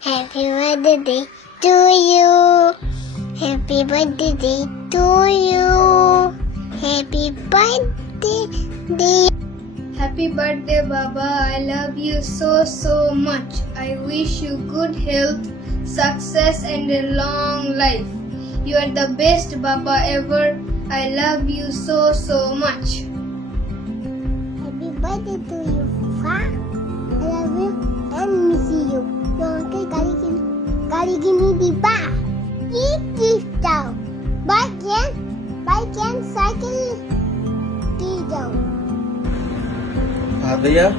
Happy birthday to you. Happy birthday to you. Happy birthday. Happy birthday, Baba. I love you so much. I wish you good health, success, and a long life. You are the best Baba ever. I love you so much. Happy birthday to you, Fa. I love you and miss you. Your uncle kali gini di ba? Eat down. Bike and cycle down. भैया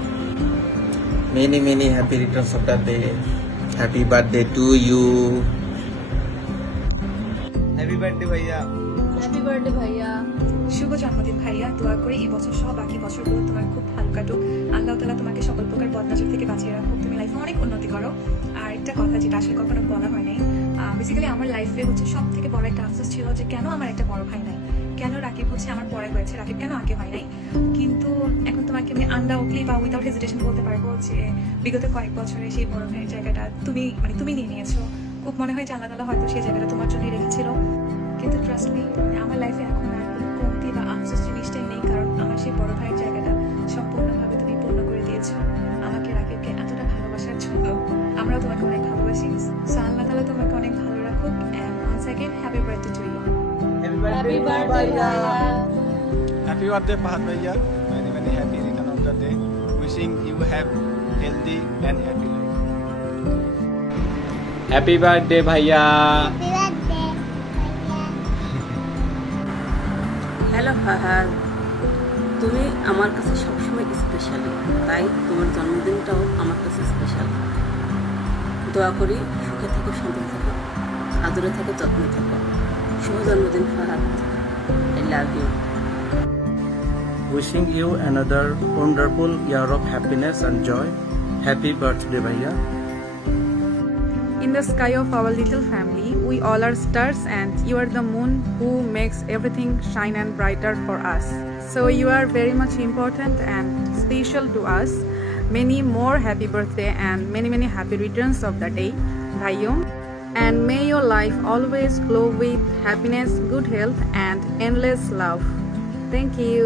many happy returns of the day. Happy birthday to you. Happy birthday ভাইয়া। Happy birthday, Bhaiya. শুভ জন্মদিন ভাইয়া। দোয়া করি এই বছর সহ বাকি বছরগুলো তোমার খুব ভালো কাটুক। আল্লাহ তাআলা তোমাকে সকল প্রকার বদনজর থেকে বাঁচিয়ে রাখুক। তুমি লাইফে অনেক উন্নতি করো। আর একটা কথা যেটা আসলে কখনো বলা হয় নাই, বেসিক্যালি আমার লাইফে হচ্ছে সব থেকে বড় একটা আফসোস ছিল যে কেন আমার একটা বড় ভাই নাই, কেন রাকিব হচ্ছে আমার পরে হয়েছে, রাকিব কেন আগে হয় নাই। কিন্তু এখন তোমাকে আমি আনডাউটলি বা উইদাউট হেজিটেশন বলতে পারবো যে বিগত কয়েক বছরে সেই বড় ভাইয়ের জায়গাটা তুমি নিয়ে নিয়েছো। খুব মনে হয় যে আল্লাহ তাআলা হয়তো সেই জায়গাটা তোমার জন্যই রেখেছিল। কিন্তু ট্রাস্ট মি, আমার লাইফে এখন আর কোনো কমতি বা আফসোস জিনিসটাই নেই, কারণ আমার সেই বড় ভাইয়ের জায়গাটা সম্পূর্ণভাবে তুমি পূর্ণ করে দিয়েছো আমাকে, রাকিবকে এতটা ভালোবাসার জন্য। আমরাও তোমাকে অনেক ভালোবাসি। সো আল্লাহ তাআলা তোমাকে অনেক ভালো রাখুক। And once again happy birthday to you. Happy birthday, Bhaiya. Happy birthday Fahad bhaiya. Many happy return of the day. Wishing you have healthy and happy life. Happy birthday ভাইয়া। Happy birthday. হ্যালো ফাহাদ, তুমি আমার কাছে সবসময় স্পেশাল, তাই তোমার জন্মদিনটাও আমার কাছে স্পেশাল। দোয়া করি সুখে থাকো, শান্তিতে থাকো, আদরে থাকো, যত্নে থাকো। শুভ জন্মদিন Fahad, I love you. Wishing you another wonderful year of happiness and joy. Happy birthday, Bhaiya. In the sky of our little family, we all are stars and you are the moon who makes everything shine and brighter for us. So you are very much important and special to us. Many more happy birthday and many happy returns of the day, Bhaiyo. And may your life always glow with happiness, good health and endless love. Thank you.